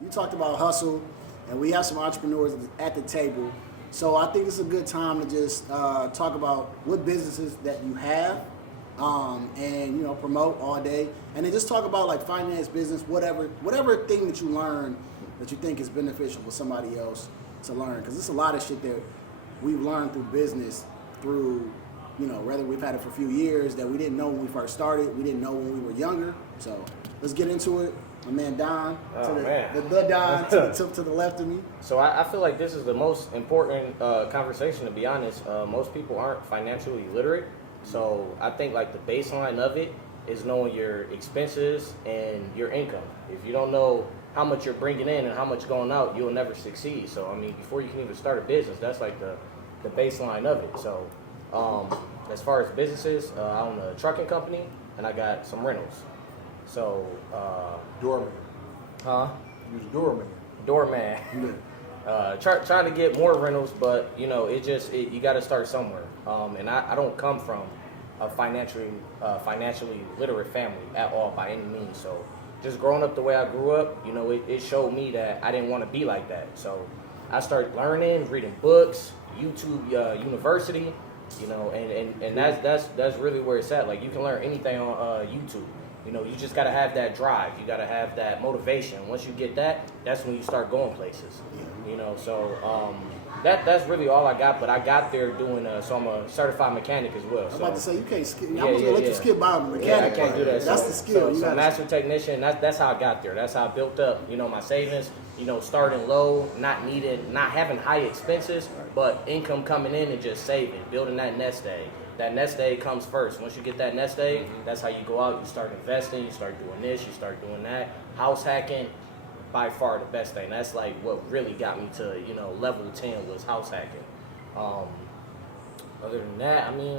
you talked about hustle, and we have some entrepreneurs at the table. So I think it's a good time to just talk about what businesses that you have, and promote all day, and then just talk about like finance, business, whatever thing that you learn that you think is beneficial for somebody else to learn. Because there's a lot of shit that we've learned through business, through whether we've had it for a few years that we didn't know when we first started, we didn't know when we were younger. So let's get into it. My man Don, the Don to the left of me. So I feel like this is the most important conversation, to be honest. Most people aren't financially literate. So I think like the baseline of it is knowing your expenses and your income. If you don't know how much you're bringing in and how much going out, you'll never succeed. So I mean, before you can even start a business, that's like the baseline of it. So as far as businesses, I own a trucking company and I got some rentals. So doorman. Huh? You're a doorman. Doorman. Trying to get more rentals, but you got to start somewhere. And I don't come from a financially literate family at all by any means. So just growing up the way I grew up, it showed me that I didn't want to be like that. So I started learning, reading books, YouTube University, and that's really where it's at. Like you can learn anything on YouTube. You just got to have that drive. You got to have that motivation. Once you get that, that's when you start going places. So that's really all I got. But I got there doing so I'm a certified mechanic as well. I'm about to say you can't skip. I'm gonna let you skip by the mechanic. Yeah, I can't do that. That's the skill. So master technician. That's how I got there. That's how I built up. My savings. Starting low, not having high expenses, but income coming in and just saving, building that nest egg. That nest egg comes first. Once you get that nest egg, that's how you go out. You start investing. You start doing this. You start doing that. House hacking, by far the best thing. That's like what really got me to level 10 was house hacking. Other than that, I mean,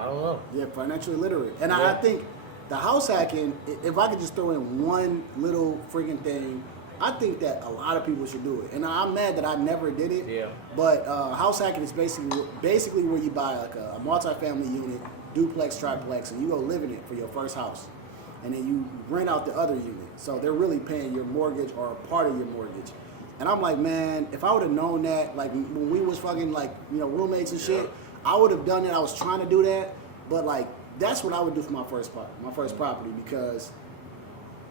I don't know. Yeah, financially literate, and I think the house hacking. If I could just throw in one little freaking thing, I think that a lot of people should do it, and I'm mad that I never did it. Yeah. But house hacking is basically where you buy like a multi-family unit, duplex, triplex, and you go live in it for your first house, and then you rent out the other unit. So they're really paying your mortgage or a part of your mortgage. And I'm like, man, if I would have known that, like when we was fucking like roommates and shit, I would have done it. I was trying to do that, but like that's what I would do for my first property, because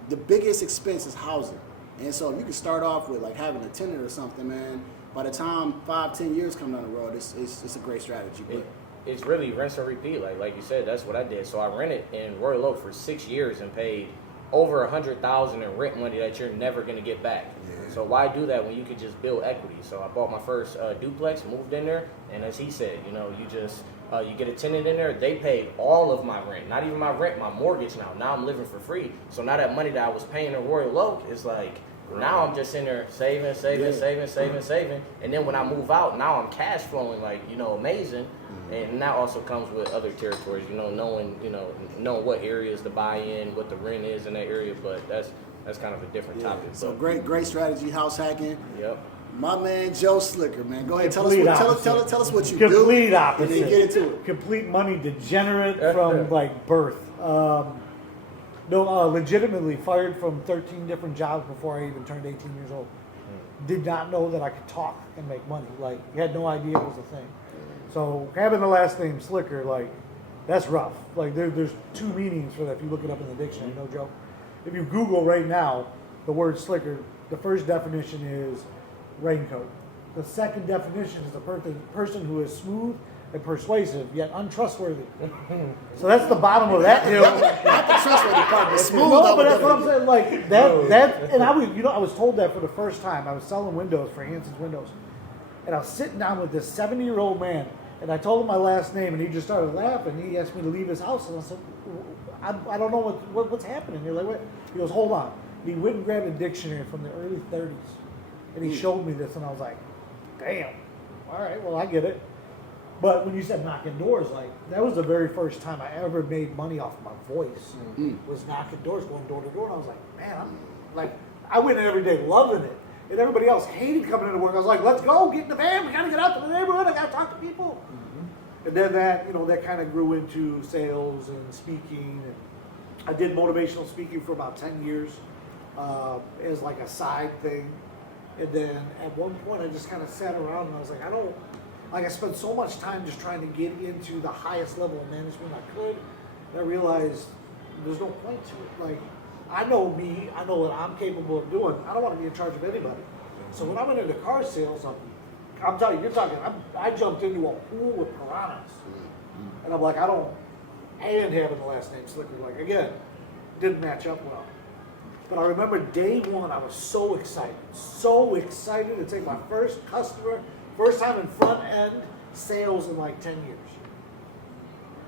the biggest expense is housing. And so if you can start off with like having a tenant or something, man, by the time 5-10 years come down the road, it's a great strategy. But it's really rinse and repeat. Like you said, that's what I did. So I rented in Royal Oak for 6 years and paid over $100,000 in rent money that you're never gonna get back. Yeah. So why do that when you could just build equity? So I bought my first duplex, moved in there, and as he said, you just you get a tenant in there. They paid all of my rent, not even my rent, my mortgage. Now I'm living for free. So now that money that I was paying in Royal Oak is like. Now I'm just in there saving, and then when I move out, now I'm cash flowing like amazing, and that also comes with other territories, knowing what areas to buy in, what the rent is in that area, but that's kind of a different topic. So great strategy, house hacking. Yep. My man Joe Slicker, man, go ahead, tell us what you do. Complete opposite. And then get into it. Complete money degenerate from like birth. No, legitimately fired from 13 different jobs before I even turned 18 years old. Did not know that I could talk and make money. Like, had no idea it was a thing. So having the last name Slicker, like, that's rough. Like, there's two meanings for that if you look it up in the dictionary, Joe? If you Google right now the word Slicker, the first definition is raincoat. The second definition is the person who is smooth and persuasive, yet untrustworthy. So that's the bottom of that hill. Not the trustworthy part, but smooth. No, but that's what I'm saying. Like that, and I was told that for the first time. I was selling windows for Hanson's Windows, and I was sitting down with this 70-year-old man, and I told him my last name, and he just started laughing. He asked me to leave his house, and I said, I don't know what's happening here. Like, what? He goes, hold on. He went and grabbed a dictionary from the early 30s, and he showed me this, and I was like, damn. All right, well, I get it. But when you said knocking doors, like, that was the very first time I ever made money off my voice. Was knocking doors, going door to door. And I was like, man, I went in every day loving it. And everybody else hated coming into work. I was like, let's go, get in the van. We got to get out to the neighborhood. I got to talk to people. And then that kind of grew into sales and speaking. And I did motivational speaking for about 10 years. as like a side thing. And then at one point I just kind of sat around and I was like, I spent so much time just trying to get into the highest level of management I could. And I realized there's no point to it. Like, I know me, I know what I'm capable of doing. I don't want to be in charge of anybody. So when I went into car sales, I'm telling you, I jumped into a pool with piranhas. And I'm like, and having the last name Slicker, like, again, didn't match up well. But I remember day one, I was so excited to take my first customer, first time in front end sales in like 10 years.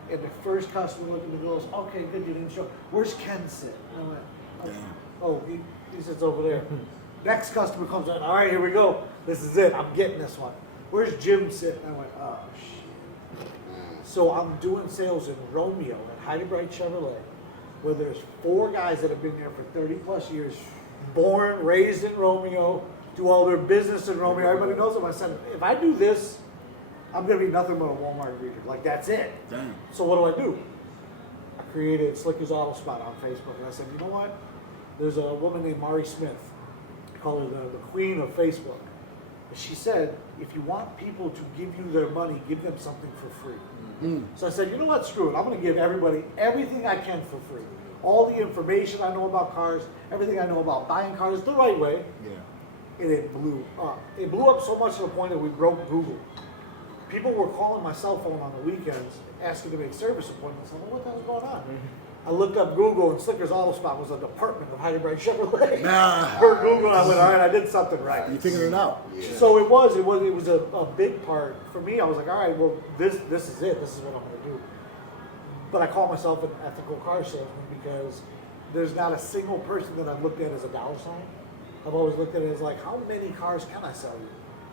And the first customer looked at me and goes, okay, good, you didn't show. Where's Ken sit? And I went, oh, he sits over there. Next customer comes in, all right, here we go. This is it, I'm getting this one. Where's Jim sit? And I went, oh, shit. So I'm doing sales in Romeo at Heidi Bright Chevrolet, where there's 4 guys that have been there for 30 plus years, born, raised in Romeo, do all their business in Romeo. Everybody knows them. I said, if I do this, I'm going to be nothing but a Walmart reader. Like, that's it. Damn. So what do? I created Slicker's Auto Spot on Facebook, and I said, you know what? There's a woman named Mari Smith. I call her the queen of Facebook. And she said, if you want people to give you their money, give them something for free. So I said, you know what, screw it. I'm going to give everybody everything I can for free. All the information I know about cars, everything I know about buying cars the right way. Yeah. And it blew up. It blew up so much to the point that we broke Google. People were calling my cell phone on the weekends, asking to make service appointments. I'm like, what the hell's going on? I looked up Google, and Slicker's Auto Spot was a department of Heidi Bright Chevrolet. Heard Google, and I went, all right, I did something right. You figured it out. Yeah. So it was a big part for me. I was like, all right, well, this is it. This is what I'm going to do. But I call myself an ethical car salesman because there's not a single person that I've looked at as a dollar sign. I've always looked at it as like, how many cars can I sell you?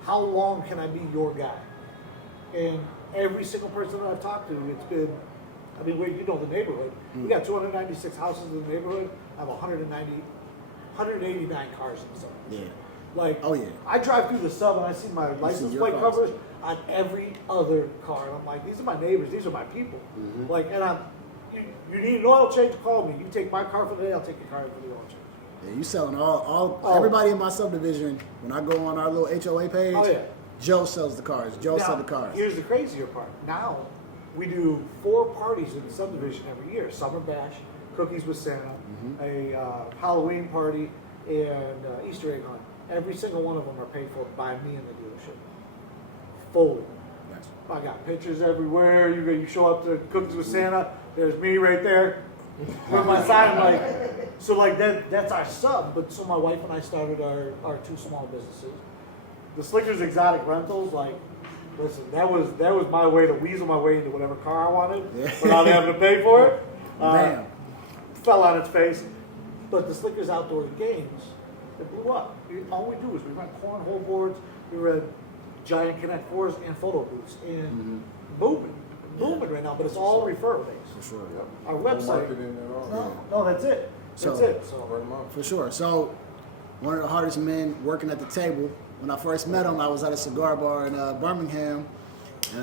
How long can I be your guy? And every single person that I've talked to, it's been, I mean, you know the neighborhood. We got 296 houses in the neighborhood. I have 189 cars in the sub. Yeah. Like, oh yeah. I drive through the sub and I see my license plate covers on every other car. And I'm like, these are my neighbors. These are my people. Like, and you need an oil change, call me. You take my car for the day, I'll take your car for the oil change. Yeah, you selling everybody in my subdivision. When I go on our little HOA page, Joe sells the cars. Joe sells the cars. Here's the crazier part. Now, we do 4 parties in the subdivision every year. Summer Bash, Cookies with Santa, a Halloween party, and Easter egg hunt. Every single one of them are paid for by me in the dealership. Fully. Nice. I got pictures everywhere. You show up to Cookies with Santa, there's me right there with my sign. Like, so like that's our sub. But so my wife and I started our 2 small businesses. The Slicker's Exotic Rentals, like, listen, that was my way to weasel my way into whatever car I wanted without having to pay for it. Fell on its face. But the Slicker's Outdoor Games, it blew up. All we do is we rent cornhole boards, we rent giant Connect 4s and photo booths, and booming right now. But it's all referral based. For sure. Our website. No, that's it. That's it. So, for sure. So one of the hardest men working at the table. When I first met him, I was at a cigar bar in Birmingham.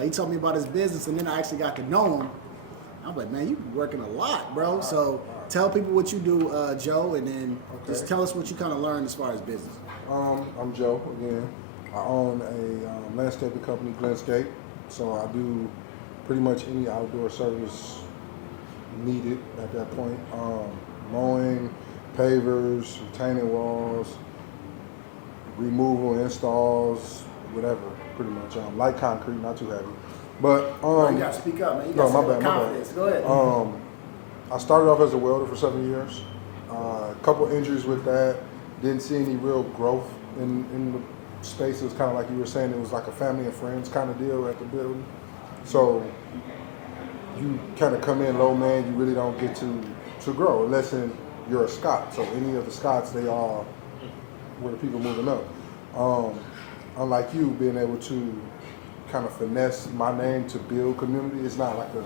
He told me about his business, and then I actually got to know him. I'm like, man, you working a lot, bro. So tell people what you do, Joe, and then just tell us what you kind of learned as far as business. I'm Joe, again. I own a landscaping company, Glenscape. So I do pretty much any outdoor service needed at that point. Mowing, pavers, retaining walls, removal, installs, whatever, pretty much. Light concrete, not too heavy. But you gotta speak up, man. You got my bad. Go ahead. I started off as a welder for 7 years. A couple injuries with that. Didn't see any real growth in the space. It was kind of like you were saying. It was like a family and friends kind of deal at the building. So you kind of come in low, man. You really don't get to grow unless you're a Scot. So any of the Scots, they all were the people moving up. Unlike you, being able to kind of finesse my name to build community, it's not like a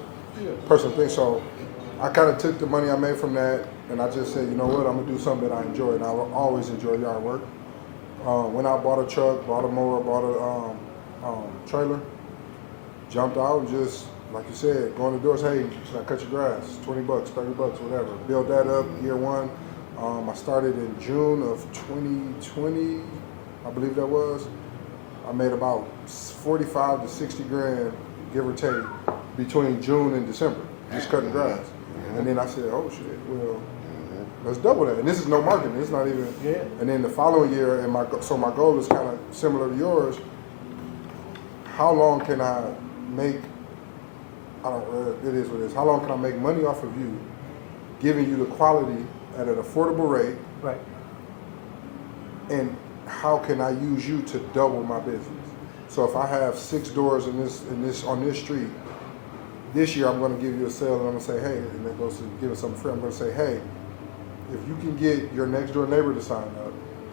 personal thing. So I kind of took the money I made from that, and I just said, you know what, I'm gonna do something that I enjoy, and I will always enjoy yard work. Went out, bought a truck, bought a mower, bought a trailer, jumped out, and just, like you said, going to doors, hey, should I cut your grass? $20, $30, whatever. Build that up, year 1, I started in June of 2020, I believe that was. I made about 45 to 60 grand, give or take, between June and December, just cutting grass. And then I said, oh shit, well, let's double that. And this is no marketing, it's not even. Yeah. And then the following year, and my goal is kind of similar to yours. How long can I make, it is what it is, how long can I make money off of you, giving you the quality at an affordable rate, Right. and how can I use you to double my business? So if I have 6 doors on this street, this year I'm going to give you a sale, and I'm going to say, hey, and that goes to give us something free. I'm going to say, hey, if you can get your next door neighbor to sign up,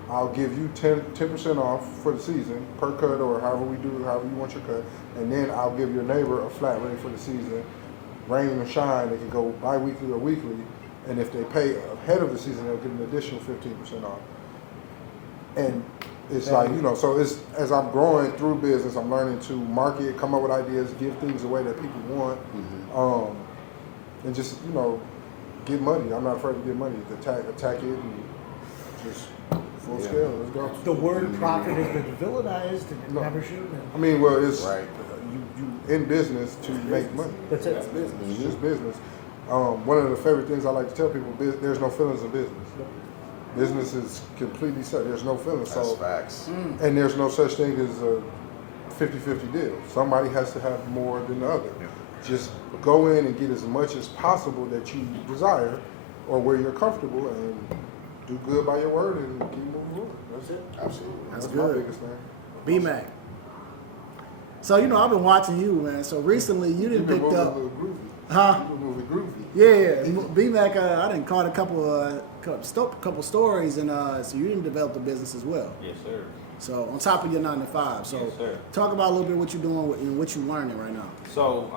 I'll give you 10% off for the season per cut, or however you want your cut, and then I'll give your neighbor a flat rate for the season, rain or shine. They can go bi-weekly or weekly, and if they pay ahead of the season, they'll get an additional 15% off. And it's like, so it's, as I'm growing through business, I'm learning to market, come up with ideas, give things away that people want, and just, get money. I'm not afraid to get money, attack it, and just full scale, let's go. The word profit has been villainized and it never should have been. I mean, well, it's, you in business to make money. That's it. That's business. It's just business. One of the favorite things I like to tell people, there's no feelings in business. Business is completely set. There's no feelings. That's So, facts. and there's no such thing as a 50-50 deal. Somebody has to have more than the other. Just go in and get as much as possible that you desire, or where you're comfortable, and do good by your word and keep moving forward. That's it. Absolutely. That's my good. biggest thing. B-Mac. So, I've been watching you, man. So recently you didn't You've been picked moving up. a little groovy. Huh? You've been moving groovy. Yeah. B-Mac, I done caught a couple stories, and so you didn't develop the business as well. Yes, sir. So on top of your 9 to 5. So Yes, sir. talk about a little bit what you're doing and what you're learning right now. So,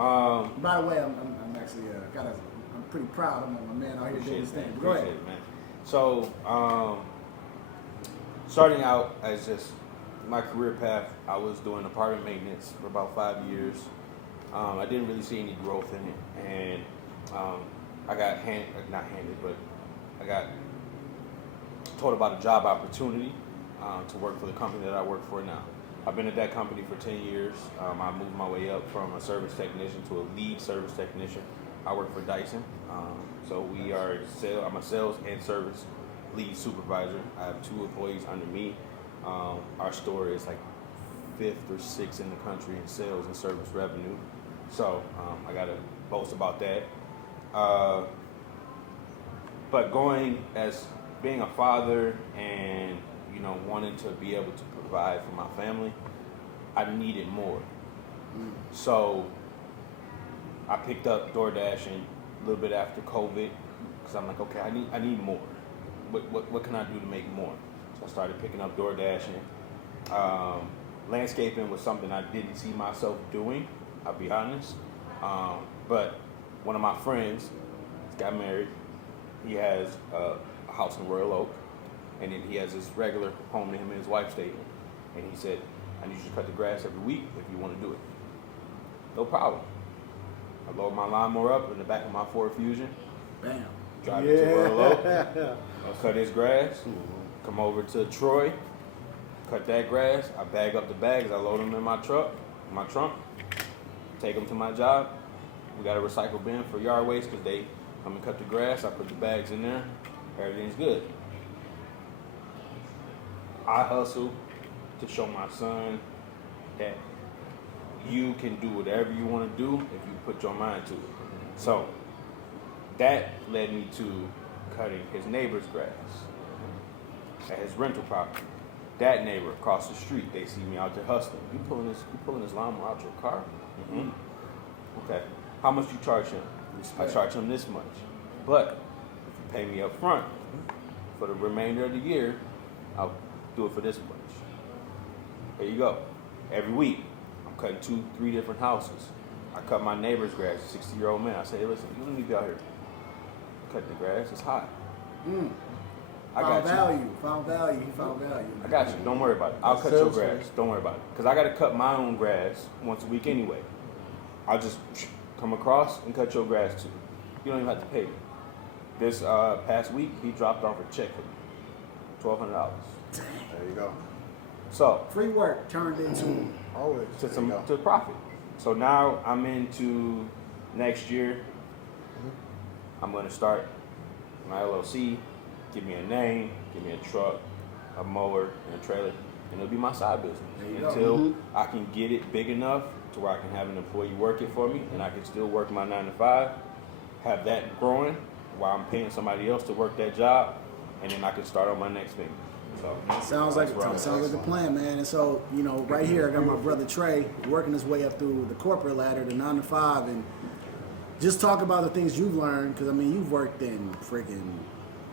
By the way, I'm actually I'm pretty proud of my man out here doing his thing. Go ahead. Appreciate it, man. So, starting out as just my career path, I was doing apartment maintenance for about 5 years. I didn't really see any growth in it, and I got I got told about a job opportunity to work for the company that I work for now. I've been at that company for 10 years. I moved my way up from a service technician to a lead service technician. I work for Dyson. So I'm a sales and service lead supervisor. I have 2 employees under me. Our store is like 5th or 6th in the country in sales and service revenue. So I got to boast about that. But being a father and wanting to be able to provide for my family, I needed more. So I picked up DoorDashing a little bit after COVID, because I'm like, okay, I need more. What can I do to make more? So I started picking up DoorDashing. Landscaping was something I didn't see myself doing, I'll be honest. But one of my friends got married. He has a house in Royal Oak, and then he has this regular home that him and his wife stay in. And he said, I need you to cut the grass every week if you want to do it. No problem. I load my lawnmower up in the back of my Ford Fusion. Bam. Drive it to Royal Oak. I'll cut his grass. Come over to Troy. Cut that grass. I bag up the bags. I load them in my trunk. Take them to my job. We got a recycle bin for yard waste because they come and cut the grass. I put the bags in there. Everything's good. I hustle to show my son that you can do whatever you want to do if you put your mind to it. So that led me to cutting his neighbor's grass at his rental property. That neighbor across the street, they see me out there hustling. You pulling this lawnmower out your car? Mm-hmm. Okay. How much you charge him? I charge him this much. But if you pay me up front for the remainder of the year, I'll do it for this much. There you go. Every week, I'm cutting 2-3 different houses. I cut my neighbor's grass, a 60-year-old man. I say, hey, listen, you don't need to be out here cutting the grass. It's hot. I got you. Found value. I got you. Don't worry about it. I'll cut your grass. Don't worry about it. Because I got to cut my own grass once a week anyway. I'll just come across and cut your grass too. You don't even have to pay me. This past week, he dropped off a check for $1,200. There you go. So Free work turned into Always. to profit. So now I'm into next year. I'm gonna start my LLC. Give me a name, give me a truck, a mower, and a trailer, and it'll be my side business until I can get it big enough to where I can have an employee work it for me, and I can still work my 9 to 5, have that growing while I'm paying somebody else to work that job, and then I can start on my next thing. So sounds like that's where I'm at. a plan, man. And so, you know, right here I got my brother Trey working his way up through the corporate ladder, the 9 to 5, and just talk about the things you've learned, because I mean you've worked in freaking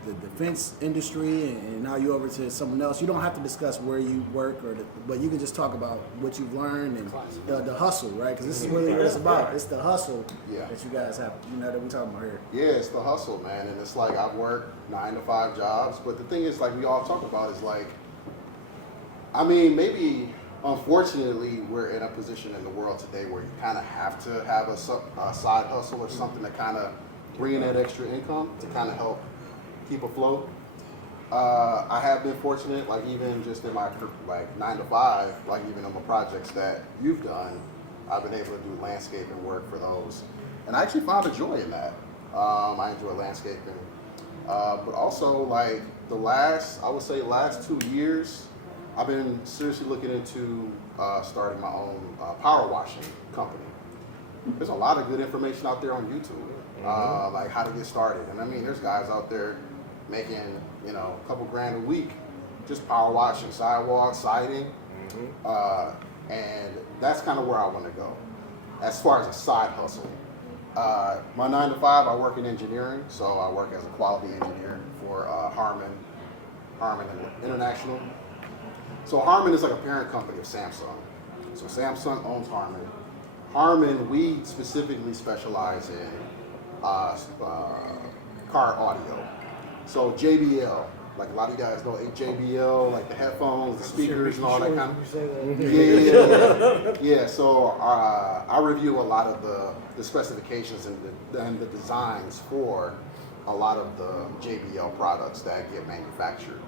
the defense industry, and now you're over to someone else. You don't have to discuss where you work, but you can just talk about what you've learned and the hustle, right? Because this is really what it's about. It's the hustle that you guys have, you know, that we're talking about here. Yeah, it's the hustle, man. And it's like I've worked 9 to 5 jobs, but the thing is, like we all talk about, is like, I mean, maybe unfortunately we're in a position in the world today where you kind of have to have a side hustle or something to kind of bring in that extra income to kind of help keep afloat. I have been fortunate, like even just in my 9 to 5, like even on the projects that you've done, I've been able to do landscaping work for those, and I actually found a joy in that. I enjoy landscaping, but also like I would say last 2 years, I've been seriously looking into starting my own power washing company. There's a lot of good information out there on YouTube, like how to get started, and I mean there's guys out there making, you know, a couple grand a week just power washing sidewalks, siding, and that's kind of where I want to go as far as a side hustle. My 9 to 5, I work in engineering, so I work as a quality engineer for Harman International. So Harman is like a parent company of Samsung. So Samsung owns Harman. Harman, we specifically specialize in car audio. So JBL, like a lot of you guys know JBL, like the headphones, the speakers, and all that kind of. Yeah. So I review a lot of the specifications and the designs for a lot of the JBL products that get manufactured.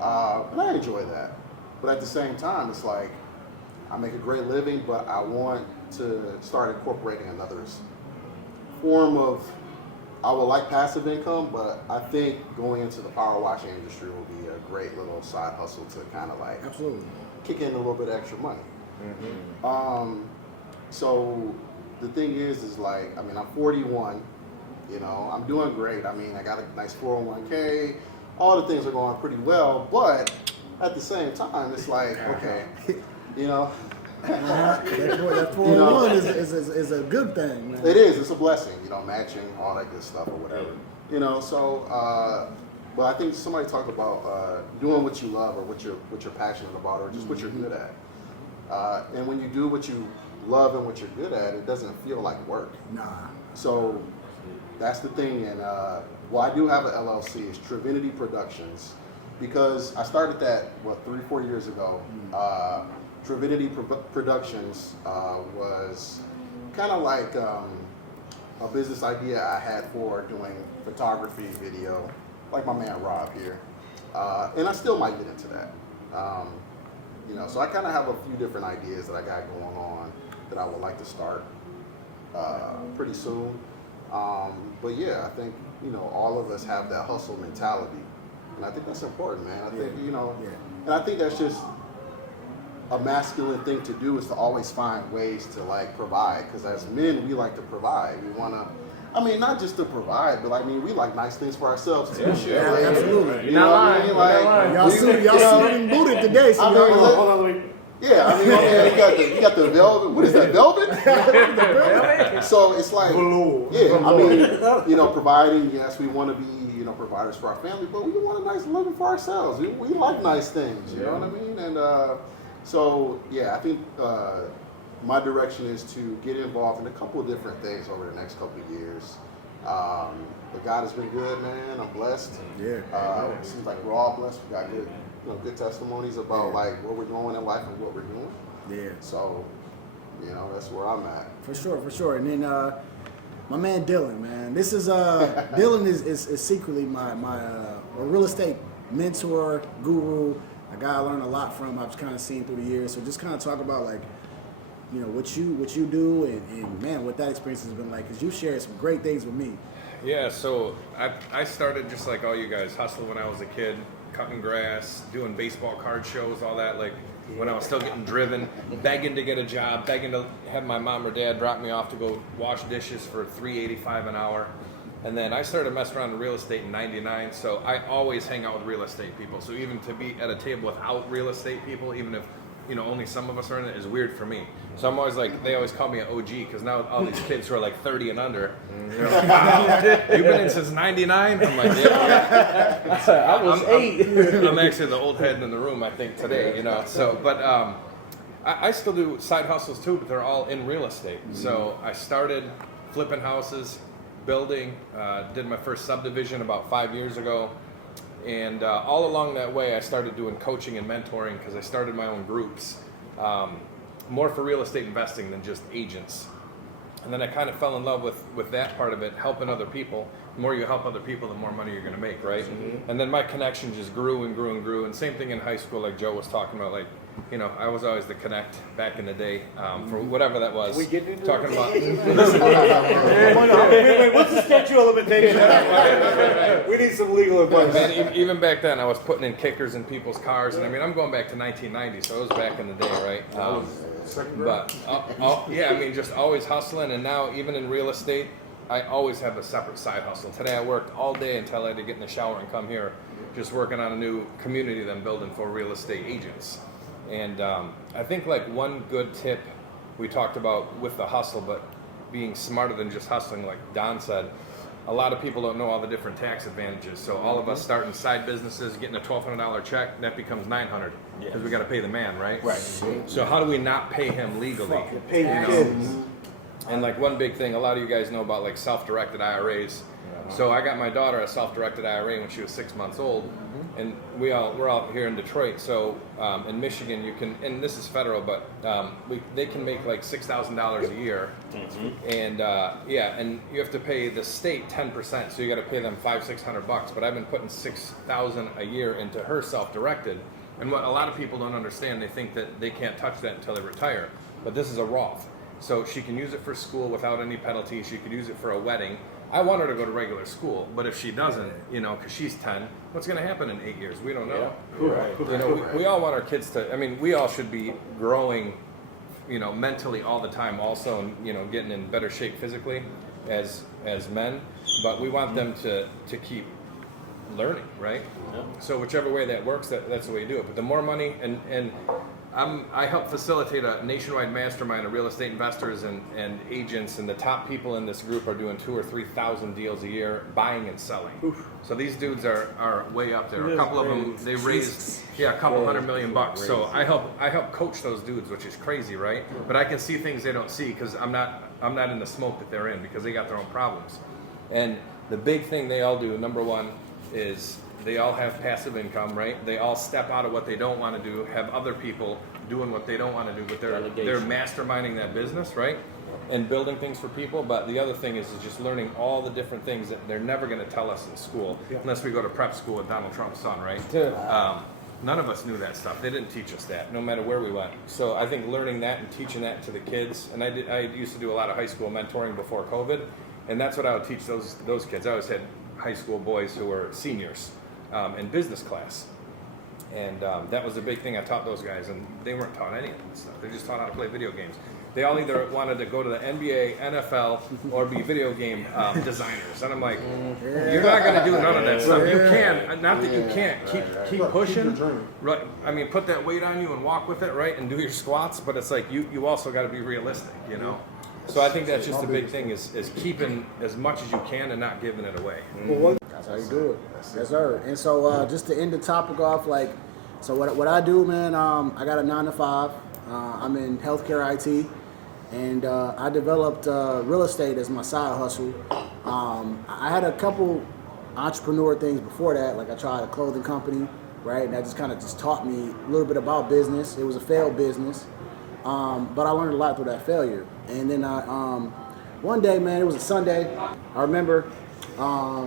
And I enjoy that. But at the same time, it's like I make a great living, but I want to start incorporating another form of, I would like passive income, but I think going into the power washing industry will be a great little side hustle to kind of like kick in a little bit of extra money. So the thing is like, I mean, I'm 41, you know, I'm doing great. I mean, I got a nice 401k, all the things are going pretty well, but at the same time, it's like, okay, you know. That 401 is a good thing, man. It is. It's a blessing, you know, matching, all that good stuff or whatever. You know, so, but I think somebody talked about doing what you love or what you're passionate about or just what you're good at. And when you do what you love and what you're good at, it doesn't feel like work. Nah. So that's the thing. And well, I do have an LLC. It's Trinity Productions, because I started that, 3-4 years ago. Trinity Productions was kind of like a business idea I had for doing photography, video, like my man Rob here. And I still might get into that. You know, so I kind of have a few different ideas that I got going on that I would like to start pretty soon. But yeah, I think, you know, all of us have that hustle mentality. And I think that's important, man. I think, you know, and I think that's just a masculine thing to do, is to always find ways to like provide. Because as men, we like to provide. We want to, I mean, not just to provide, but I mean, we like nice things for ourselves too. Absolutely. You know what I mean? Like, y'all suiting booted today, so yeah, I mean, you got the velvet. What is that, velvet? So it's like, yeah, I mean, you know, providing. Yes, we want to be, you know, providers for our family, but we want a nice living for ourselves. We like nice things. You know what I mean? And so yeah, I think my direction is to get involved in a couple of different things over the next couple of years. But God has been good, man. I'm blessed. Yeah. It seems like we're all blessed. We got good, you know, good testimonies about like where we're going in life and what we're doing. Yeah. So, you know, that's where I'm at. For sure. And then, My man Dylan, man. This is Dylan is secretly my a real estate mentor, guru, a guy I learned a lot from. I've kind of seen through the years. So just kind of talk about like, you know, what you do and man, what that experience has been like. Because you shared some great things with me. Yeah, so I started just like all you guys, hustling when I was a kid, cutting grass, doing baseball card shows, all that, like when I was still getting driven, begging to get a job, begging to have my mom or dad drop me off to go wash dishes for $3.85 an hour. And then I started messing around in real estate in '99, so I always hang out with real estate people. So even to be at a table without real estate people, even if you know only some of us are in it, is weird for me. So I'm always like, they always call me an OG because now all these kids who are like 30 and under, they're like, wow, you've been in since '99? I'm like, yeah. I was 8. I'm actually the old head in the room, I think, today, you know. So, but I still do side hustles too, but they're all in real estate. So I started flipping houses, building, did my first subdivision about 5 years ago. And all along that way, I started doing coaching and mentoring because I started my own groups, more for real estate investing than just agents. And then I kind of fell in love with that part of it, helping other people. The more you help other people, the more money you're going to make, right? Mm-hmm. And then my connection just grew and grew and grew. And same thing in high school, like Joe was talking about, like, you know, I was always the connect back in the day for whatever that was. We get into talking about. Wait, what's the statute of limitations? We need some legal advice. Man, even back then, I was putting in kickers in people's cars, and I mean, I'm going back to 1990, so it was back in the day, right? But yeah, I mean, just always hustling, and now even in real estate, I always have a separate side hustle. Today, I worked all day until I had to get in the shower and come here, just working on a new community that I'm building for real estate agents. And I think like one good tip we talked about with the hustle, but being smarter than just hustling, like Don said, a lot of people don't know all the different tax advantages. So all of us starting side businesses, getting a $1,200 check, that becomes $900 because we got to pay the man, right? Right. So how do we not pay him legally? Pay your kids. And like one big thing, a lot of you guys know about like self-directed IRAs. So I got my daughter a self-directed IRA when she was 6 months old, and we're out here in Detroit. So in Michigan, you can, and this is federal, but they can make like $6,000 a year, and and you have to pay the state 10%. So you got to pay them $500-600. But I've been putting $6,000 a year into her self-directed, and what a lot of people don't understand, they think that they can't touch that until they retire. But this is a Roth, so she can use it for school without any penalties. She could use it for a wedding. I want her to go to regular school, but if she doesn't, you know, because she's 10, what's going to happen in 8 years? We don't know. Yeah. Right. You know, we all want our kids to, I mean, we all should be growing, you know, mentally all the time also, and, you know, getting in better shape physically as men, but we want them to keep learning, right? Yeah. So whichever way that works, that's the way you do it. But the more money, and I help facilitate a nationwide mastermind of real estate investors and agents, and the top people in this group are doing 2,000 or 3,000 deals a year, buying and selling. Oof. So these dudes are way up there. A couple of them, they raised a couple $100 million bucks. So I help coach those dudes, which is crazy, right? But I can see things they don't see because I'm not in the smoke that they're in because they got their own problems. And the big thing they all do, number one, is they all have passive income, right? They all step out of what they don't want to do, have other people doing what they don't want to do, but they're masterminding that business, right? And building things for people. But the other thing is just learning all the different things that they're never going to tell us in school, unless we go to prep school with Donald Trump's son, right? None of us knew that stuff. They didn't teach us that, no matter where we went. So I think learning that and teaching that to the kids, and I used to do a lot of high school mentoring before COVID, and that's what I would teach those kids. I always had high school boys who were seniors in business class. And that was the big thing I taught those guys, and they weren't taught any of that stuff. They just taught how to play video games. They all either wanted to go to the NBA, NFL, or be video game designers. And I'm like, you're not going to do none of that stuff. You can, not that you can't, keep pushing. Right? I mean, put that weight on you and walk with it, right? And do your squats. But it's like you also got to be realistic, you know. So I think that's just the big thing is keeping as much as you can and not giving it away. That's how you do it. Yes, sir. And so just to end the topic off, like, so what I do, man, I got a 9 to 5. I'm in healthcare IT, and I developed real estate as my side hustle. I had a couple entrepreneur things before that. Like I tried a clothing company, right? And that just kind of just taught me a little bit about business. It was a failed business, but I learned a lot through that failure. And then one day, man, it was a Sunday. I remember I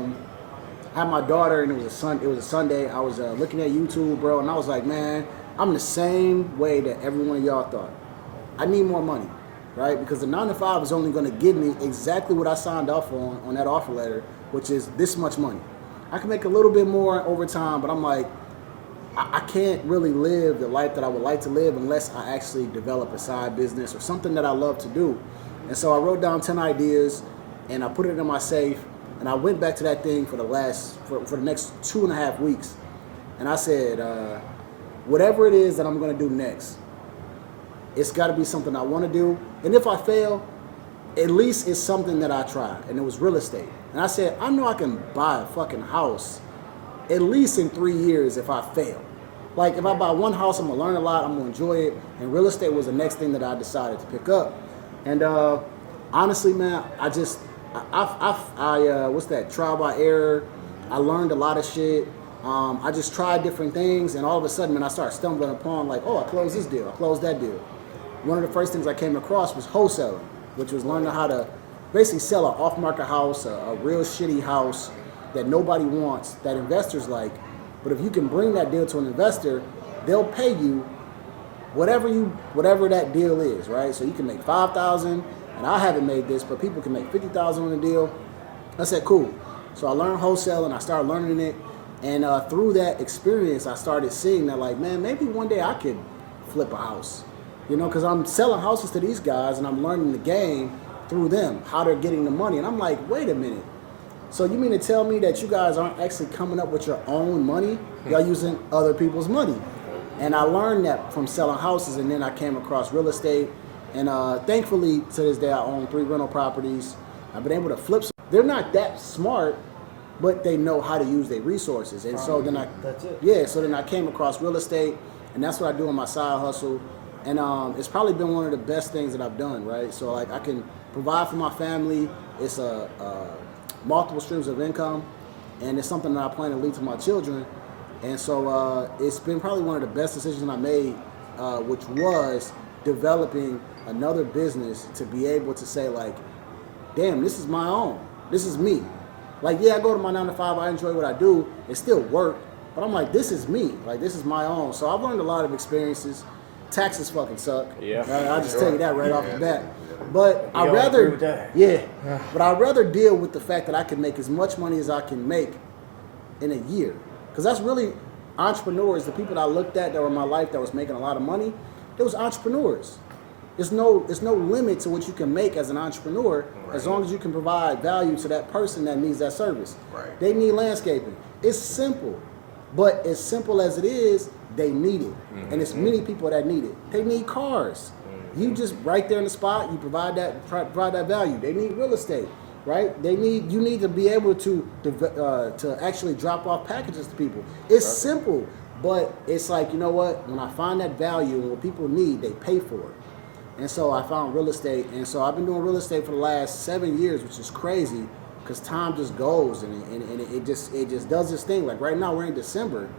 had my daughter, and it was a Sunday. I was looking at YouTube, bro, and I was like, man, I'm the same way that every one of y'all thought. I need more money, right? Because the 9 to 5 is only going to give me exactly what I signed up on that offer letter, which is this much money. I can make a little bit more over time, but I'm like, I can't really live the life that I would like to live unless I actually develop a side business or something that I love to do. And so I wrote down 10 ideas, and I put it in my safe, and I went back to that thing for the next 2.5 weeks. And I said, whatever it is that I'm going to do next, it's got to be something I want to do. And if I fail, at least it's something that I tried. And it was real estate. And I said, I know I can buy a fucking house at least in 3 years if I fail. Like, if I buy one house, I'm going to learn a lot, I'm going to enjoy it. And real estate was the next thing that I decided to pick up. And honestly, man, I what's that, trial by error. I learned a lot of shit. I just tried different things, and all of a sudden, man, I started stumbling upon, like, oh, I closed this deal, I closed that deal. One of the first things I came across was wholesaling, which was learning how to basically sell an off-market house, a real shitty house that nobody wants, that investors like. But if you can bring that deal to an investor, they'll pay you whatever that deal is, right? So you can make $5,000, and I haven't made this, but people can make $50,000 on a deal. I said, cool. So I learned wholesaling, I started learning it, and through that experience, I started seeing that, like, man, maybe one day I could flip a house, you know, because I'm selling houses to these guys, and I'm learning the game through them, how they're getting the money, and I'm like, wait a minute. So you mean to tell me that you guys aren't actually coming up with your own money? Y'all using other people's money. And I learned that from selling houses, and then I came across real estate. And thankfully, to this day, I own 3 rental properties. I've been able to flip some. They're not that smart, but they know how to use their resources. And so then so then I came across real estate, and that's what I do on my side hustle. And it's probably been one of the best things that I've done, right? So, like, I can provide for my family. It's multiple streams of income, and it's something that I plan to leave to my children. And so it's been probably one of the best decisions I made, which was developing another business to be able to say, like, damn, this is my own. This is me. Like, yeah, I go to my 9 to 5. I enjoy what I do. It's still work. But I'm like, this is me. Like, this is my own. So I've learned a lot of experiences. Taxes fucking suck. Yeah. I'll just tell you that right off the bat. But I'd rather deal with the fact that I can make as much money as I can make in a year. Because that's really entrepreneurs, the people that I looked at that were in my life that was making a lot of money, it was entrepreneurs. There's no limit to what you can make as an entrepreneur, as long as you can provide value to that person that needs that service. Right. They need landscaping. It's simple. But as simple as it is, they need it. And it's many people that need it. They need cars. You just right there in the spot, you provide that value. They need real estate, right? You need to be able to actually drop off packages to people. It's simple, but it's like, you know what? When I find that value and what people need, they pay for it. And so I found real estate, and so I've been doing real estate for the last 7 years, which is crazy because time just goes and it just does this thing. Like right now we're in December,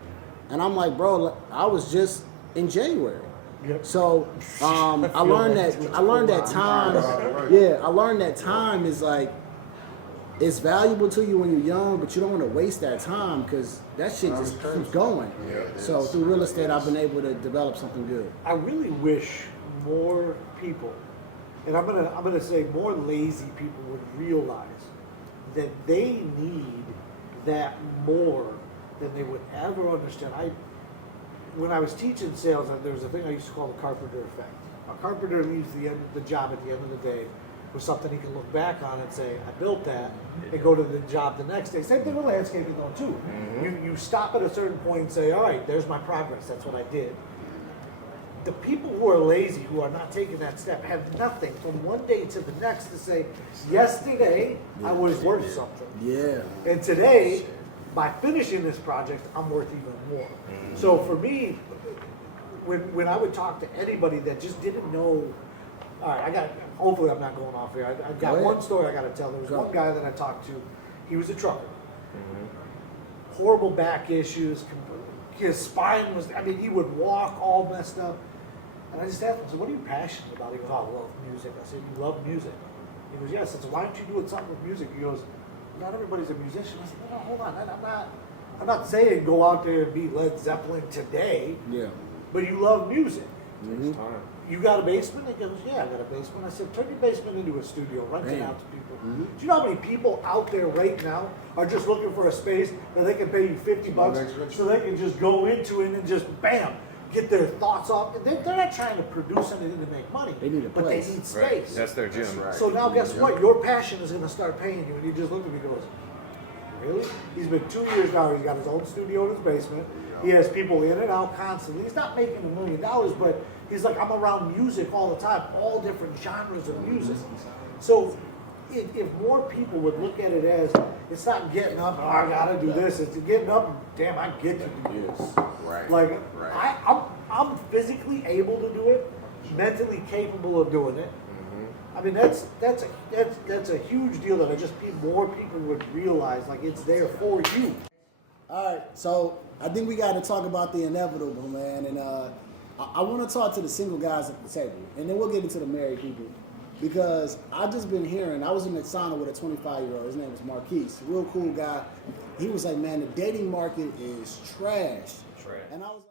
and I'm like, bro, I was just in January. Yep. So I learned that time. Yeah, I learned that time is like, it's valuable to you when you're young, but you don't want to waste that time because that shit just keeps going. Yeah, so through real estate, I've been able to develop something good. I really wish more people, and I'm gonna say more lazy people would realize that they need that more than they would ever understand. When I was teaching sales, there was a thing I used to call the carpenter effect. A carpenter leaves the job at the end of the day with something he can look back on and say, I built that, and go to the job the next day. Same thing with landscaping though too. You stop at a certain point and say, all right, there's my progress, that's what I did. The people who are lazy, who are not taking that step, have nothing from one day to the next to say, yesterday I was worth something. Yeah. And today, by finishing this project, I'm worth even more. So for me, when I would talk to anybody that just didn't know, all right, hopefully I'm not going off here. I got one story I got to tell. There was one guy that I talked to. He was a trucker. Horrible back issues. His spine was, he would walk all messed up. And I just asked him, I said, what are you passionate about? He goes, oh, I love music. I said, you love music? He goes, yes. I said, why aren't you doing something with music? He goes, not everybody's a musician. I said, no, hold on. I'm not saying go out there and be Led Zeppelin today, Yeah. but you love music. Mhm. You got a basement? He goes, yeah, I got a basement. I said, turn your basement into a studio, rent it Damn. out to people. Do you know how many people out there right now are just looking for a space that they can pay you $50 so they can just go into it and just bam, get their thoughts off. They're not trying to produce anything to make money. They need a but place. they need Right. space. That's their gym. That's right. So now guess what? Your passion is going to start paying you. And he just looked at me and goes, really? He's been 2 years now. He's got his own studio in his basement. He has people in and out constantly. He's not making $1 million, but he's like, I'm around music all the time, all different genres of music. So if more people would look at it as, it's not getting up, oh, I got to do this. It's getting up, and, damn, I get to do this. Right. Like, Right. I'm physically able to do it, mentally capable of doing it. I mean, that's a huge deal that I just think more people would realize, like, it's there for you. All right, so I think we got to talk about the inevitable, man. And I want to talk to the single guys at the table, and then we'll get into the married people. Because I've just been hearing, I was in the sauna with a 25-year-old. His name was Marquise, real cool guy. He was like, man, the dating market is trash. Trash. And I was